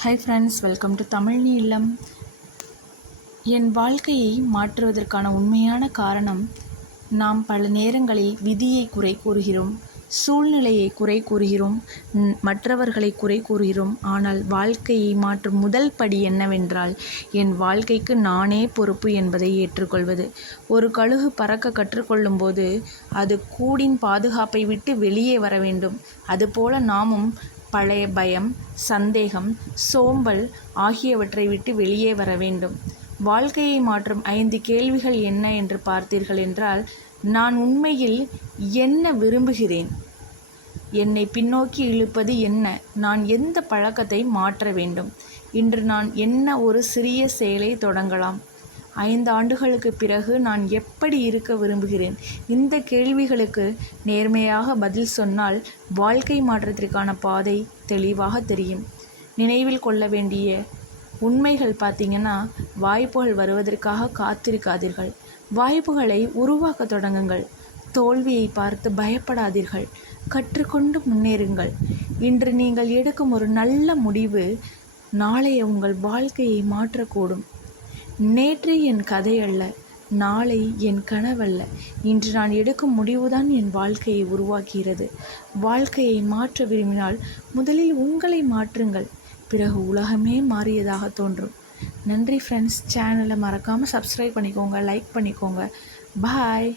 Hi friends, welcome to Tamil நீளம். என் வாழ்க்கையை மாற்றுவதற்கான உண்மையான காரணம், நாம் பல நேரங்களில் விதியை குறை கூறுகிறோம், சூழ்நிலையை குறை கூறுகிறோம், மற்றவர்களை குறை கூறுகிறோம். ஆனால் வாழ்க்கையை மாற்றும் முதல் படி என்னவென்றால், என் வாழ்க்கைக்கு நானே பொறுப்பு என்பதை ஏற்றுக்கொள்வது. ஒரு கழுகு பறக்க கற்றுக்கொள்ளும் போது அது கூடின் பாதுகாப்பை விட்டு வெளியே வர வேண்டும். அதுபோல நாமும் பழைய பயம், சந்தேகம், சோம்பல் ஆகியவற்றை விட்டு வெளியே வர வேண்டும். வாழ்க்கையை மாற்றும் 5 கேள்விகள் என்ன என்று பார்த்தீர்கள் என்றால், நான் உண்மையில் என்ன விரும்புகிறேன்? என்னை பின்னோக்கி இழுப்பது என்ன? நான் எந்த பழக்கத்தை மாற்ற வேண்டும்? இன்று நான் என்ன ஒரு சிறிய செயலை தொடங்கலாம்? 5 ஆண்டுகளுக்கு பிறகு நான் எப்படி இருக்க விரும்புகிறேன்? இந்த கேள்விகளுக்கு நேர்மையாக பதில் சொன்னால் வாழ்க்கை மாற்றத்திற்கான பாதை தெளிவாக தெரியும். நினைவில் கொள்ள வேண்டிய உண்மைகள் பார்த்தீங்கன்னா, வாய்ப்புகள் வருவதற்காக காத்திருக்காதீர்கள். வாய்ப்புகளை உருவாக்க தொடங்குங்கள். தோல்வியை பார்த்து பயப்படாதீர்கள். கற்றுக்கொண்டு முன்னேறுங்கள். இன்று நீங்கள் எடுக்கும் ஒரு நல்ல முடிவு நாளைய உங்கள் வாழ்க்கையை மாற்றக்கூடும். நேற்று என் கதை அல்ல, நாளை என் கனவல்ல, இன்று நான் எடுக்கும் முடிவுதான் என் வாழ்க்கையை உருவாக்குகிறது. வாழ்க்கையை மாற்ற விரும்பினால் முதலில் உங்களை மாற்றுங்கள். பிறகு உலகமே மாறியதாக தோன்றும். நன்றி ஃப்ரெண்ட்ஸ். சேனலை மறக்காமல் சப்ஸ்கிரைப் பண்ணிக்கோங்க, லைக் பண்ணிக்கோங்க. பாய்.